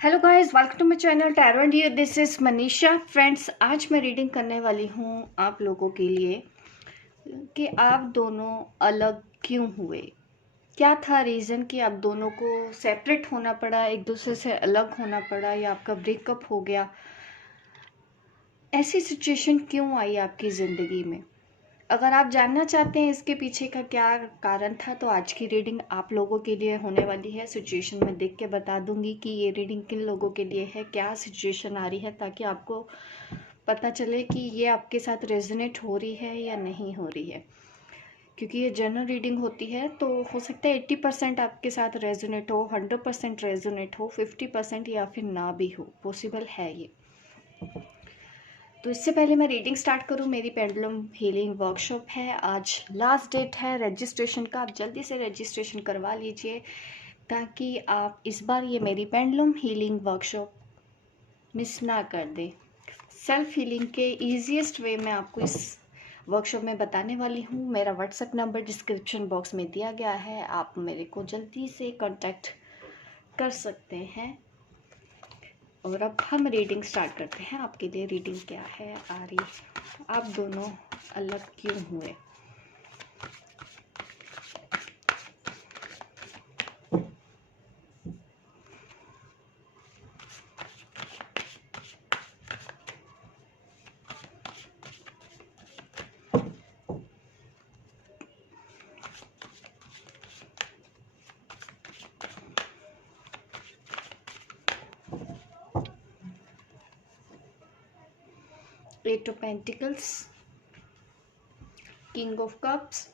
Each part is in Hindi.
Hello guys, welcome to my channel tarot and you. This is Manisha. Friends, आज मैं रीडिंग करने वाली हूँ आप लोगों के लिए कि आप दोनों अलग क्यों हुए। क्या था रीज़न कि आप दोनों को सेपरेट होना पड़ा, एक दूसरे से अलग होना पड़ा, या आपका ब्रेकअप हो गया। ऐसी सिचुएशन क्यों आई आपकी ज़िंदगी में। अगर आप जानना चाहते हैं इसके पीछे का क्या कारण था, तो आज की रीडिंग आप लोगों के लिए होने वाली है। सिचुएशन में देख के बता दूंगी कि ये रीडिंग किन लोगों के लिए है, क्या सिचुएशन आ रही है, ताकि आपको पता चले कि ये आपके साथ रेजोनेट हो रही है या नहीं हो रही है। क्योंकि ये जनरल रीडिंग होती है, तो हो सकता है 80% आपके साथ रेजोनेट हो, 100% रेजोनेट हो, 50% या फिर ना भी हो। पॉसिबल है ये। तो इससे पहले मैं रीडिंग स्टार्ट करूं, मेरी पेंडुलम हीलिंग वर्कशॉप है। आज लास्ट डेट है रजिस्ट्रेशन का। आप जल्दी से रजिस्ट्रेशन करवा लीजिए ताकि आप इस बार ये मेरी पेंडुलम हीलिंग वर्कशॉप मिस ना कर दें। सेल्फ हीलिंग के ईजीएस्ट वे में आपको इस वर्कशॉप में बताने वाली हूँ। मेरा व्हाट्सएप नंबर डिस्क्रिप्शन बॉक्स में दिया गया है, आप मेरे को जल्दी से कांटेक्ट कर सकते हैं। और अब हम रीडिंग स्टार्ट करते हैं। आपके लिए रीडिंग क्या है आ रही, आप दोनों अलग क्यों हुए। Eight of pentacles, king of cups,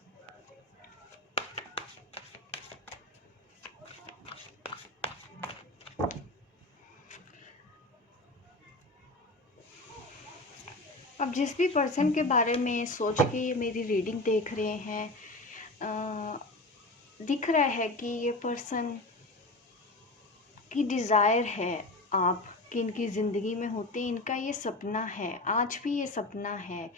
अब जिस भी पर्सन के बारे में सोच के ये मेरी रीडिंग देख रहे हैं, दिख रहा है कि ये पर्सन की डिज़ायर है आप कि इनकी ज़िंदगी में होते, इनका ये सपना है, आज भी ये सपना है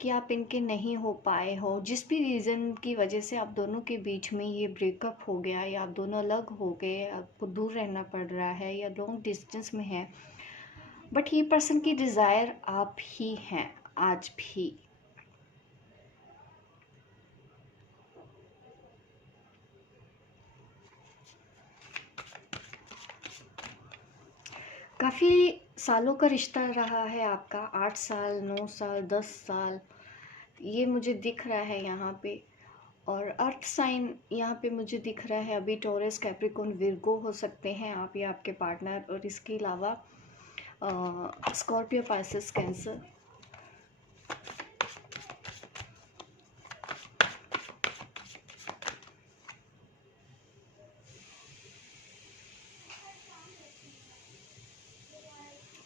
कि आप इनके नहीं हो पाए हो। जिस भी रीज़न की वजह से आप दोनों के बीच में ये ब्रेकअप हो गया, या आप दोनों अलग हो गए, आपको दूर रहना पड़ रहा है या लॉन्ग डिस्टेंस में है, बट ये पर्सन की डिज़ायर आप ही हैं आज भी। काफ़ी सालों का रिश्ता रहा है आपका, 8 साल, 9 साल, 10 साल, ये मुझे दिख रहा है यहाँ पे। और अर्थ साइन यहाँ पे मुझे दिख रहा है। अभी टॉरस, कैप्रिकॉर्न, विर्गो हो सकते हैं आप या आपके पार्टनर, और इसके अलावा स्कॉर्पियो, पाइसेस, कैंसर।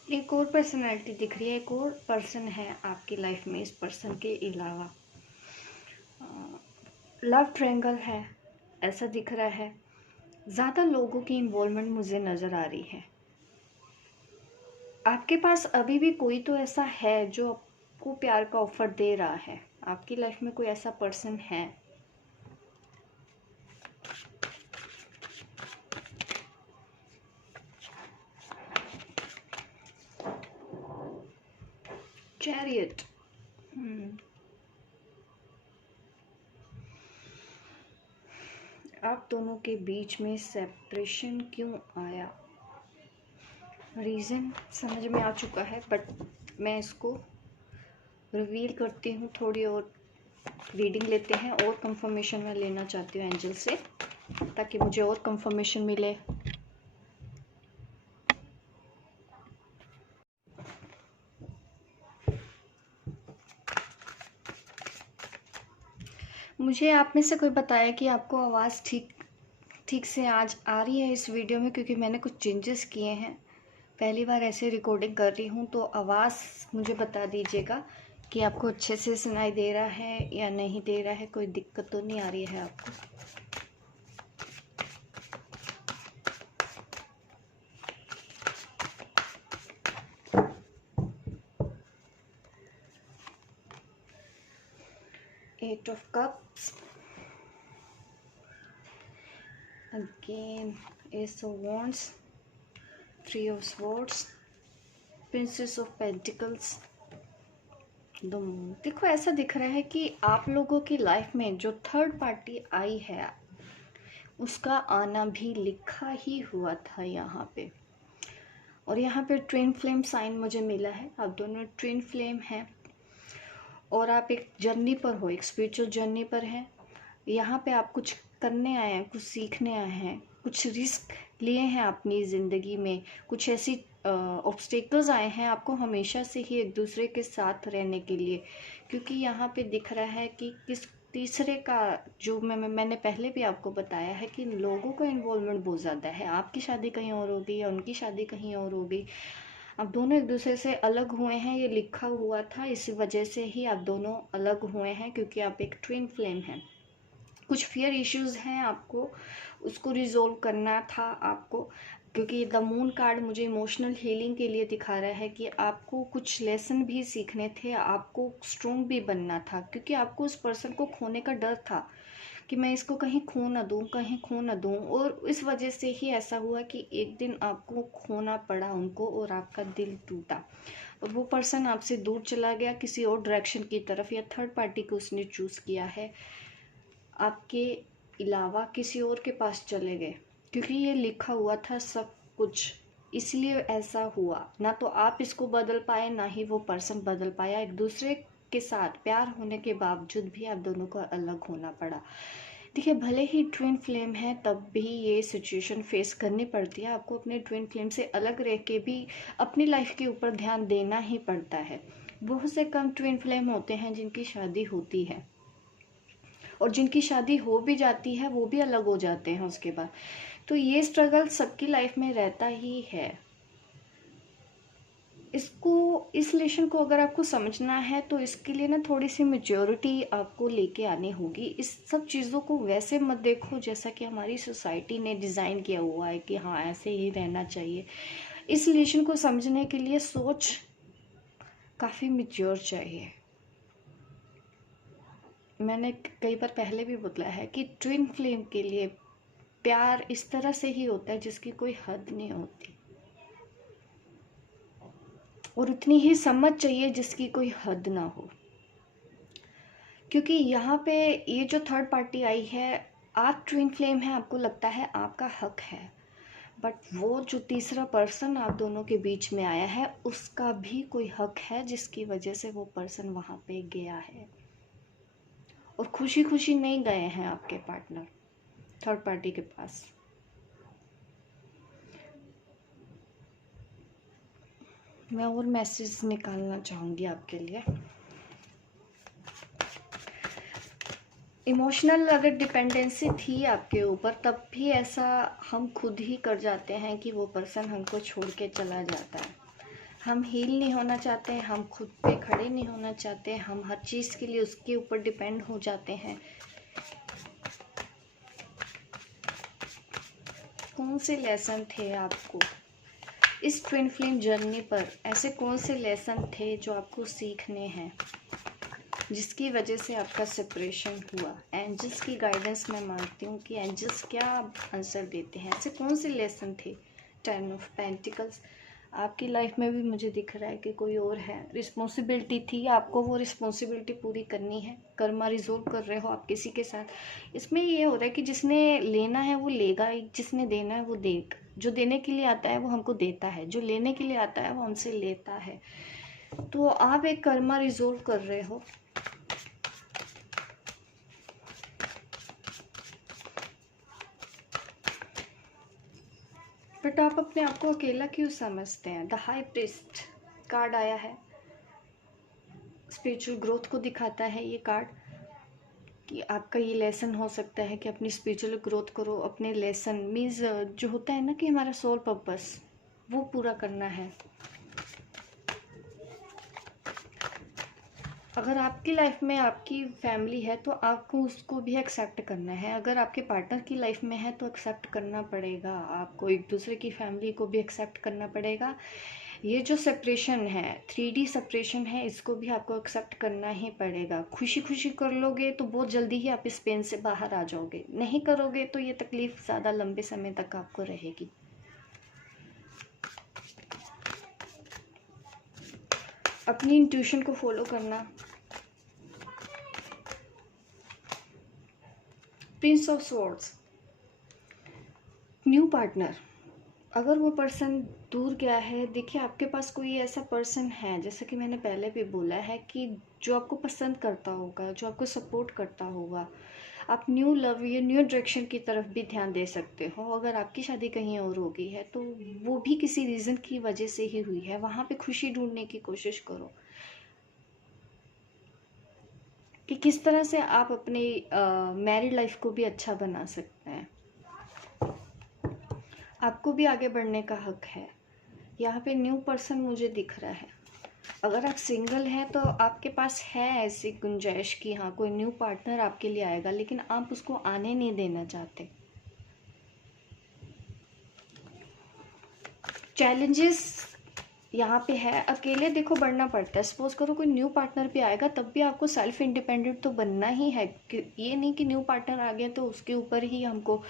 एक और पर्सनैलिटी दिख रही है, एक और पर्सन है आपकी लाइफ में इस पर्सन के अलावा। लव ट्रायंगल है ऐसा दिख रहा है। ज़्यादा लोगों की इन्वॉल्वमेंट मुझे नज़र आ रही है। आपके पास अभी भी कोई तो ऐसा है जो आपको प्यार का ऑफर दे रहा है। आपकी लाइफ में कोई ऐसा पर्सन है। चैरियट, आप दोनों के बीच में सेपरेशन क्यों आया, रीज़न समझ में आ चुका है, बट मैं इसको रिवील करती हूँ। थोड़ी और रीडिंग लेते हैं, और कंफर्मेशन मैं लेना चाहती हूँ एंजल से, ताकि मुझे और कंफर्मेशन मिले। मुझे आप में से कोई बताया कि आपको आवाज़ ठीक ठीक से आज आ रही है इस वीडियो में, क्योंकि मैंने कुछ चेंजेस किए हैं। पहली बार ऐसे रिकॉर्डिंग कर रही हूँ, तो आवाज़ मुझे बता दीजिएगा कि आपको अच्छे से सुनाई दे रहा है या नहीं दे रहा है, कोई दिक्कत तो नहीं आ रही है आपको। Eight of cups, again ace of wands, three of swords, princess of pentacles, the moon. देखो ऐसा दिख रहा है कि आप लोगों की लाइफ में जो थर्ड पार्टी आई है उसका आना भी लिखा ही हुआ था यहाँ पे। और यहाँ पे ट्विन फ्लेम साइन मुझे मिला है, आप दोनों ट्विन फ्लेम हैं और आप एक जर्नी पर हो, एक स्पिरिचुअल जर्नी पर हैं। यहाँ पे आप कुछ करने आए हैं, कुछ सीखने आए हैं, कुछ रिस्क लिए हैं अपनी ज़िंदगी में, कुछ ऐसी ऑब्स्टेकल्स आए हैं आपको हमेशा से ही एक दूसरे के साथ रहने के लिए। क्योंकि यहाँ पे दिख रहा है कि किस तीसरे का, जो मैंने पहले भी आपको बताया है कि लोगों का इन्वॉल्वमेंट बहुत ज़्यादा है। आपकी शादी कहीं और होगी या उनकी शादी कहीं और होगी, आप दोनों एक दूसरे से अलग हुए हैं, ये लिखा हुआ था। इसी वजह से ही आप दोनों अलग हुए हैं, क्योंकि आप एक ट्विन फ्लेम हैं। कुछ फियर इश्यूज हैं आपको, उसको रिजोल्व करना था आपको, क्योंकि द मून कार्ड मुझे इमोशनल हीलिंग के लिए दिखा रहा है कि आपको कुछ लेसन भी सीखने थे, आपको स्ट्रोंग भी बनना था, क्योंकि आपको उस पर्सन को खोने का डर था कि मैं इसको कहीं खो ना दूँ, कहीं खो ना दूँ। और इस वजह से ही ऐसा हुआ कि एक दिन आपको खोना पड़ा उनको और आपका दिल टूटा और वो पर्सन आपसे दूर चला गया किसी और डायरेक्शन की तरफ, या थर्ड पार्टी को उसने चूज़ किया है, आपके अलावा किसी और के पास चले गए। क्योंकि ये लिखा हुआ था सब कुछ, इसलिए ऐसा हुआ। ना तो आप इसको बदल पाए, ना ही वो पर्सन बदल पाया। एक दूसरे के साथ प्यार होने के बावजूद भी आप दोनों को अलग होना पड़ा। देखिए भले ही ट्विन फ्लेम है तब भी ये सिचुएशन फेस करनी पड़ती है आपको। अपने ट्विन फ्लेम से अलग रह के भी अपनी लाइफ के ऊपर ध्यान देना ही पड़ता है। बहुत से कम ट्विन फ्लेम होते हैं जिनकी शादी होती है, और जिनकी शादी हो भी जाती है वो भी अलग हो जाते हैं उसके बाद। तो ये स्ट्रगल सबकी लाइफ में रहता ही है। इसको, इस रिलेशन को अगर आपको समझना है तो इसके लिए ना थोड़ी सी मेच्योरिटी आपको लेके आनी होगी। इस सब चीज़ों को वैसे मत देखो जैसा कि हमारी सोसाइटी ने डिज़ाइन किया हुआ है कि हाँ ऐसे ही रहना चाहिए। इस रिलेशन को समझने के लिए सोच काफ़ी मेच्योर चाहिए। मैंने कई बार पहले भी बताया है कि ट्विन फ्लेम के लिए प्यार इस तरह से ही होता है जिसकी कोई हद नहीं होती, और उतनी ही समझ चाहिए जिसकी कोई हद ना हो। क्योंकि यहाँ पे ये जो थर्ड पार्टी आई है, आप ट्विन फ्लेम है, आपको लगता है आपका हक है, बट वो जो तीसरा पर्सन आप दोनों के बीच में आया है उसका भी कोई हक है, जिसकी वजह से वो पर्सन वहाँ पे गया है। और खुशी खुशी नहीं गए हैं आपके पार्टनर थर्ड पार्टी के पास। मैं और मैसेज निकालना चाहूँगी आपके लिए। इमोशनल अगर डिपेंडेंसी थी आपके ऊपर तब भी ऐसा हम खुद ही कर जाते हैं कि वो पर्सन हमको छोड़ के चला जाता है। हम हील नहीं होना चाहते, हम खुद पे खड़े नहीं होना चाहते, हम हर चीज़ के लिए उसके ऊपर डिपेंड हो जाते हैं। कौन से लेसन थे आपको इस ट्विन फ्लेम जर्नी पर? ऐसे कौन से लेसन थे जो आपको सीखने हैं जिसकी वजह से आपका सेपरेशन हुआ? एंजल्स की गाइडेंस मैं मानती हूँ कि एंजल्स क्या आंसर देते हैं। ऐसे कौन से लेसन थे? 10 ऑफ पेंटिकल्स। आपकी लाइफ में भी मुझे दिख रहा है कि कोई और है, रिस्पॉन्सिबिलिटी थी आपको, वो रिस्पॉन्सिबिलिटी पूरी करनी है। कर्मा रिजोल्व कर रहे हो आप किसी के साथ। इसमें ये हो रहा है कि जिसने लेना है वो लेगा, जिसने देना है वो देगा। जो देने के लिए आता है वो हमको देता है, जो लेने के लिए आता है वो हमसे लेता है। तो आप एक कर्मा रिजोल्व कर रहे हो। बट आप अपने आप को अकेला क्यों समझते हैं? द हाई प्रीस्ट कार्ड आया है, स्पिरिचुअल ग्रोथ को दिखाता है ये कार्ड, कि आपका ये लेसन हो सकता है कि अपनी स्पिरिचुअल ग्रोथ करो। अपने लेसन मीन्स जो होता है ना कि हमारा सोल पर्पस वो पूरा करना है। अगर आपकी लाइफ में आपकी फैमिली है तो आपको उसको भी एक्सेप्ट करना है। अगर आपके पार्टनर की लाइफ में है तो एक्सेप्ट करना पड़ेगा आपको, एक दूसरे की फैमिली को भी एक्सेप्ट करना पड़ेगा। ये जो सेपरेशन है, 3D सेपरेशन है, इसको भी आपको एक्सेप्ट करना ही पड़ेगा। खुशी खुशी कर लोगे तो बहुत जल्दी ही आप इस पेन से बाहर आ जाओगे, नहीं करोगे तो ये तकलीफ ज़्यादा लंबे समय तक आपको रहेगी। अपनी इंट्यूशन को फॉलो करना। Prince of swords, new partner. अगर वो पर्सन दूर गया है, देखिए आपके पास कोई ऐसा पर्सन है, जैसा कि मैंने पहले भी बोला है, कि जो आपको पसंद करता होगा, जो आपको सपोर्ट करता होगा। आप न्यू लव या न्यू डायरेक्शन की तरफ भी ध्यान दे सकते हो। अगर आपकी शादी कहीं और हो गई है तो वो भी किसी रीज़न की वजह से ही हुई है। वहाँ पे खुशी ढूंढने की कोशिश करो कि किस तरह से आप अपनी मैरिड लाइफ को भी अच्छा बना सकते हैं। आपको भी आगे बढ़ने का हक है। यहाँ पे न्यू पर्सन मुझे दिख रहा है। अगर आप सिंगल हैं तो आपके पास है ऐसी गुंजाइश कि हाँ कोई न्यू पार्टनर आपके लिए आएगा, लेकिन आप उसको आने नहीं देना चाहते। चैलेंजेस यहाँ पे है, अकेले देखो बढ़ना पड़ता है। सपोज करो कोई न्यू पार्टनर भी आएगा, तब भी आपको सेल्फ इंडिपेंडेंट तो बनना ही है। ये नहीं कि न्यू पार्टनर आ गया तो उसके ऊपर ही हमको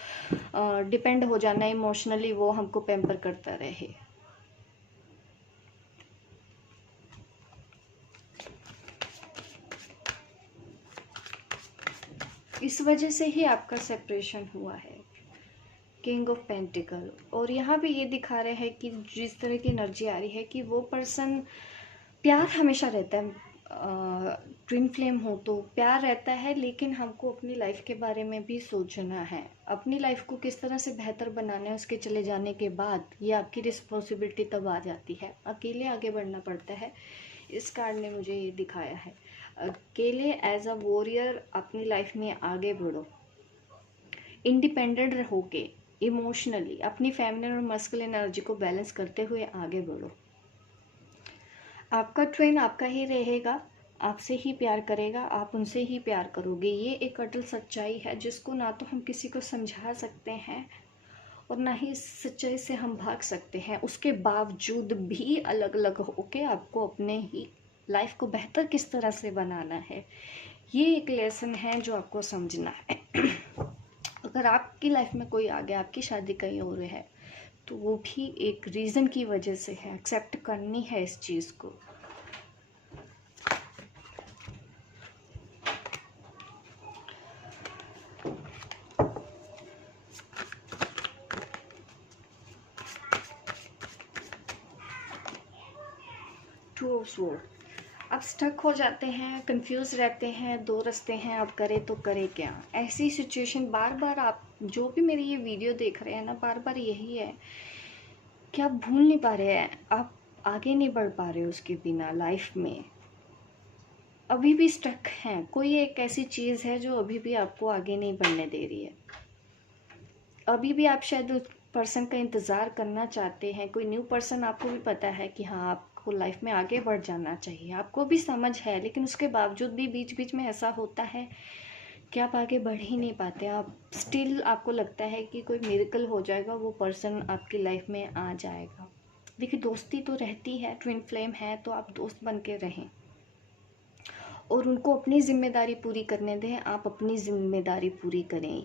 डिपेंड हो जाना, इमोशनली वो हमको पैम्पर करता रहे। इस वजह से ही आपका सेपरेशन हुआ है। किंग ऑफ पेंटिकल, और यहाँ पे ये दिखा रहे हैं कि जिस तरह की एनर्जी आ रही है कि वो पर्सन, प्यार हमेशा रहता है। ट्विन फ्लेम हो तो प्यार रहता है, लेकिन हमको अपनी लाइफ के बारे में भी सोचना है। अपनी लाइफ को किस तरह से बेहतर बनाना है उसके चले जाने के बाद, ये आपकी रिस्पॉन्सिबिलिटी तब आ जाती है। अकेले आगे बढ़ना पड़ता है। इस कार्ड ने मुझे ये दिखाया है, अकेले एज अ वॉरियर अपनी लाइफ में आगे बढ़ो। इंडिपेंडेंट होके इमोशनली अपनी फेमिनिन और मस्कुलिन एनर्जी को बैलेंस करते हुए आगे बढ़ो। आपका ट्विन आपका ही रहेगा, आपसे ही प्यार करेगा, आप उनसे ही प्यार करोगे। ये एक अटल सच्चाई है जिसको ना तो हम किसी को समझा सकते हैं और ना ही इस सच्चाई से हम भाग सकते हैं। उसके बावजूद भी अलग अलग होके आपको अपने ही लाइफ को बेहतर किस तरह से बनाना है, ये एक लेसन है जो आपको समझना है। अगर आपकी लाइफ में कोई आ गया, आपकी शादी कहीं और है, तो वो भी एक रीज़न की वजह से है। एक्सेप्ट करनी है इस चीज़ को। टू ऑफ स्वॉर्ड, आप स्टक हो जाते हैं, कंफ्यूज रहते हैं, दो रास्ते हैं, आप करें तो करें क्या। ऐसी सिचुएशन बार बार, आप जो भी मेरी ये वीडियो देख रहे हैं ना, बार बार यही है कि आप भूल नहीं पा रहे हैं, आप आगे नहीं बढ़ पा रहे हो उसके बिना लाइफ में। अभी भी स्टक हैं, कोई एक ऐसी चीज़ है जो अभी भी आपको आगे नहीं बढ़ने दे रही है। अभी भी आप शायद उस पर्सन का इंतज़ार करना चाहते हैं। कोई न्यू पर्सन, आपको भी पता है कि हाँ आपको लाइफ में आगे बढ़ जाना चाहिए, आपको भी समझ है, लेकिन उसके बावजूद भी बीच बीच में ऐसा होता है कि आप आगे बढ़ ही नहीं पाते। आप स्टिल, आपको लगता है कि कोई मिरेकल हो जाएगा, वो पर्सन आपकी लाइफ में आ जाएगा। देखिए दोस्ती तो रहती है, ट्विन फ्लेम है तो आप दोस्त बन के रहें और उनको अपनी जिम्मेदारी पूरी करने दें, आप अपनी जिम्मेदारी पूरी करें।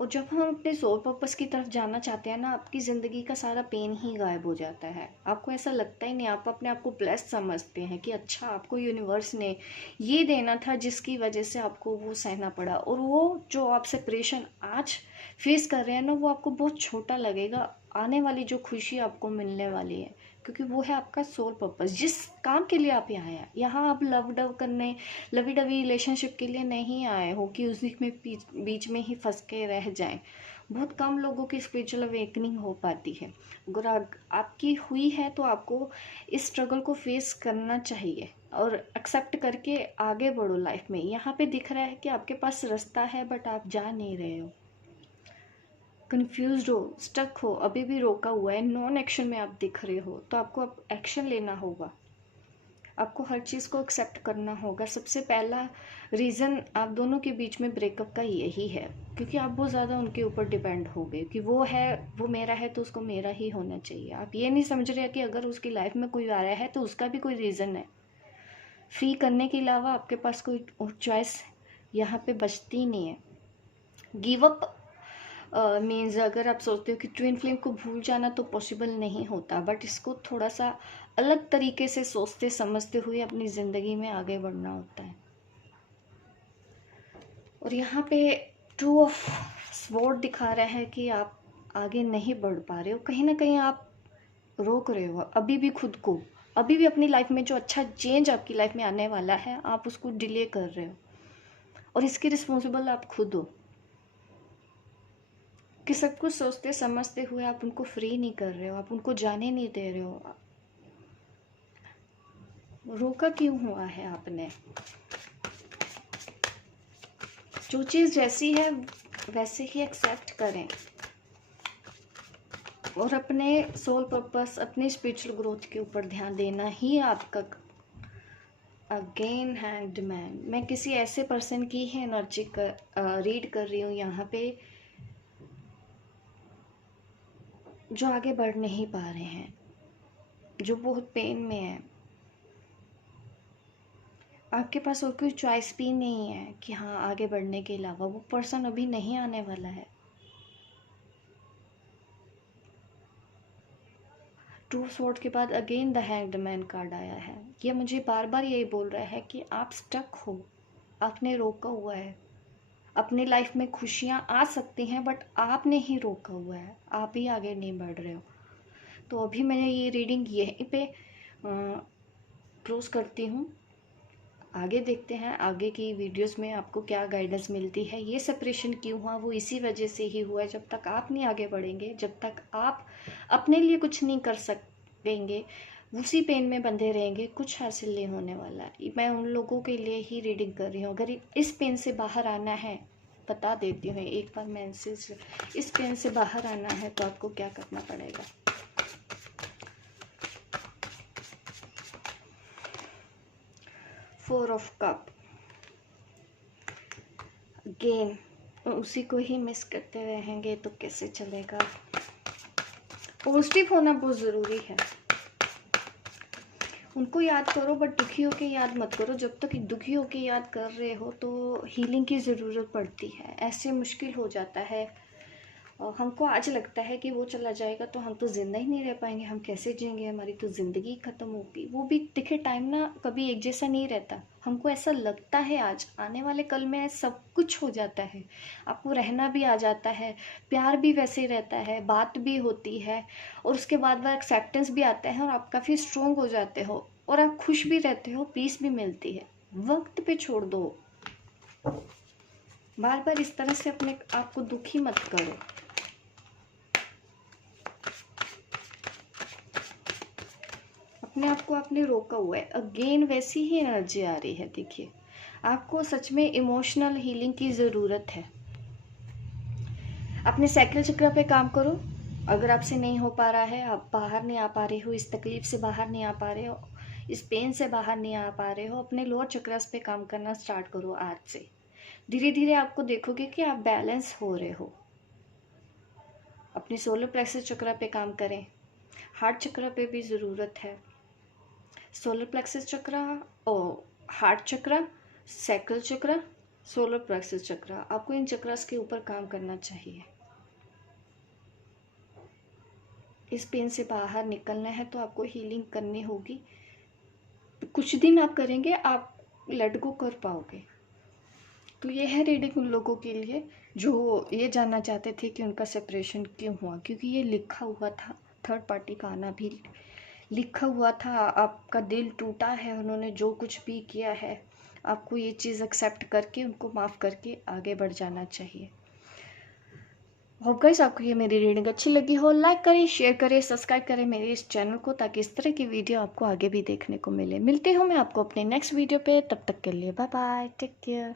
और जब हम अपने सोल पर्पस की तरफ जाना चाहते हैं ना, आपकी ज़िंदगी का सारा पेन ही गायब हो जाता है। आपको ऐसा लगता ही नहीं, आप अपने आप को ब्लेस्ड समझते हैं कि अच्छा आपको यूनिवर्स ने ये देना था जिसकी वजह से आपको वो सहना पड़ा। और वो जो आप सेपरेशन आज फेस कर रहे हैं ना, वो आपको बहुत छोटा लगेगा। आने वाली जो खुशी आपको मिलने वाली है, क्योंकि वो है आपका सोल पर्पस, जिस काम के लिए आप यहाँ आए। यहाँ आप लव डव करने, लवी डवी रिलेशनशिप के लिए नहीं आए हो कि उसी में बीच में ही फंस के रह जाएं। बहुत कम लोगों की स्पिरिचुअल अवेकनिंग हो पाती है। अगर आपकी हुई है तो आपको इस स्ट्रगल को फेस करना चाहिए और एक्सेप्ट करके आगे बढ़ो लाइफ में। यहाँ पे दिख रहा है कि आपके पास रास्ता है बट आप जा नहीं रहे हो, कंफ्यूज हो, स्टक हो, अभी भी रोका हुआ है, नॉन एक्शन में आप दिख रहे हो। तो आपको अब एक्शन लेना होगा, आपको हर चीज़ को एक्सेप्ट करना होगा। सबसे पहला रीज़न आप दोनों के बीच में ब्रेकअप का यही है, क्योंकि आप बहुत ज़्यादा उनके ऊपर डिपेंड हो गए कि वो है, वो मेरा है तो उसको मेरा ही होना चाहिए। आप ये नहीं समझ रहे कि अगर उसकी लाइफ में कोई आ रहा है तो उसका भी कोई रीज़न है। फ्री करने के अलावा आपके पास कोई और चॉइस यहाँ पे बचती नहीं है। गिव अप मीन्स अगर आप सोचते हो कि ट्विन फ्लेम को भूल जाना तो पॉसिबल नहीं होता, बट इसको थोड़ा सा अलग तरीके से सोचते समझते हुए अपनी ज़िंदगी में आगे बढ़ना होता है। और यहाँ पे टू ऑफ स्वॉर्ड दिखा रहा है कि आप आगे नहीं बढ़ पा रहे हो, कहीं ना कहीं आप रोक रहे हो अभी भी खुद को, अभी भी अपनी लाइफ में जो अच्छा चेंज आपकी लाइफ में आने वाला है आप उसको डिले कर रहे हो, और इसकी रिस्पॉन्सिबल आप खुद हो कि सब कुछ सोचते समझते हुए आप उनको फ्री नहीं कर रहे हो, आप उनको जाने नहीं दे रहे हो। रोका क्यों हुआ है आपने? जो चीज़ जैसी है वैसे ही एक्सेप्ट करें और अपने सोल पर्पस, अपने स्पिरिचुअल ग्रोथ के ऊपर ध्यान देना ही आपका। अगेन हैंग्ड मैन, मैं किसी ऐसे पर्सन की ही एनर्जी रीड कर रही हूँ यहाँ पे जो आगे बढ़ नहीं पा रहे हैं, जो बहुत पेन में है। आपके पास और कोई चॉइस भी नहीं है कि हाँ आगे बढ़ने के अलावा, वो पर्सन अभी नहीं आने वाला है। टू स्वॉर्ड के बाद again the hanged man card आया है। ये मुझे बार बार यही बोल रहा है कि आप स्टक हो, आपने रोका हुआ है। अपनी लाइफ में खुशियाँ आ सकती हैं बट आपने ही रोका हुआ है, आप ही आगे नहीं बढ़ रहे हो। तो अभी मैंने ये रीडिंग यहीं पे क्लोज करती हूँ। आगे देखते हैं आगे की वीडियोस में आपको क्या गाइडेंस मिलती है। ये सेपरेशन क्यों हुआ, वो इसी वजह से ही हुआ है। जब तक आप नहीं आगे बढ़ेंगे, जब तक आप अपने लिए कुछ नहीं कर सकेंगे, उसी पेन में बंधे रहेंगे, कुछ हासिल नहीं होने वाला है। मैं उन लोगों के लिए ही रीडिंग कर रही हूँ। अगर इस पेन से बाहर आना है, बता देती हूँ एक बार मैसेज, इस पेन से बाहर आना है तो आपको क्या करना पड़ेगा। फोर ऑफ कप, अगेन उसी को ही मिस करते रहेंगे तो कैसे चलेगा। पॉजिटिव होना बहुत ज़रूरी है। उनको याद करो बट दुखी होके याद मत करो। जब तक दुखी होके याद कर रहे हो तो हीलिंग की ज़रूरत पड़ती है। ऐसे मुश्किल हो जाता है, और हमको आज लगता है कि वो चला जाएगा तो हम तो ज़िंदा ही नहीं रह पाएंगे, हम कैसे जिएंगे, हमारी तो ज़िंदगी ख़त्म होगी। वो भी देखिए टाइम ना कभी एक जैसा नहीं रहता। हमको ऐसा लगता है आज, आने वाले कल में सब कुछ हो जाता है। आपको रहना भी आ जाता है, प्यार भी वैसे रहता है, बात भी होती है, और उसके बाद वह एक्सेप्टेंस भी आता है और आप काफ़ी स्ट्रोंग हो जाते हो और आप खुश भी रहते हो, पीस भी मिलती है। वक्त पे छोड़ दो, बार बार इस तरह से अपने आप को दुखी मत करो। अपने आप को आपने रोका हुआ है। अगेन वैसी ही एनर्जी आ रही है। देखिए आपको सच में इमोशनल हीलिंग की ज़रूरत है। अपने साइकिल चक्र पे काम करो। अगर आपसे नहीं हो पा रहा है, आप बाहर नहीं आ पा रहे हो, इस तकलीफ से बाहर नहीं आ पा रहे हो, इस पेन से बाहर नहीं आ पा रहे हो, अपने लोअर चक्रस पे काम करना स्टार्ट करो आज से। धीरे धीरे आपको देखोगे कि आप बैलेंस हो रहे हो। अपने सोलर प्लेक्सस चक्र पे काम करें। हार्ट चक्र पे भी ज़रूरत है। सोलर प्लेक्सस चक्र और हार्ट चक्र, सैक्रल चक्र, सोलर प्लेक्सस चक्र, आपको इन चक्रस के ऊपर काम करना चाहिए। इस पेन से बाहर निकलना है तो आपको हीलिंग करनी होगी। कुछ दिन आप करेंगे, आप लेट गो कर पाओगे। तो ये है रीडिंग उन लोगों के लिए जो ये जानना चाहते थे कि उनका सेपरेशन क्यों हुआ, क्योंकि ये लिखा हुआ था, थर्ड पार्टी का आना भी लिखा हुआ था। आपका दिल टूटा है, उन्होंने जो कुछ भी किया है, आपको ये चीज़ एक्सेप्ट करके उनको माफ़ करके आगे बढ़ जाना चाहिए। होप गाइस आपको ये मेरी रीडिंग अच्छी लगी हो। लाइक करें, शेयर करें, सब्सक्राइब करें मेरे इस चैनल को, ताकि इस तरह की वीडियो आपको आगे भी देखने को मिले। मिलती हूँ मैं आपको अपने नेक्स्ट वीडियो पे, तब तक के लिए बाय बाय, टेक केयर।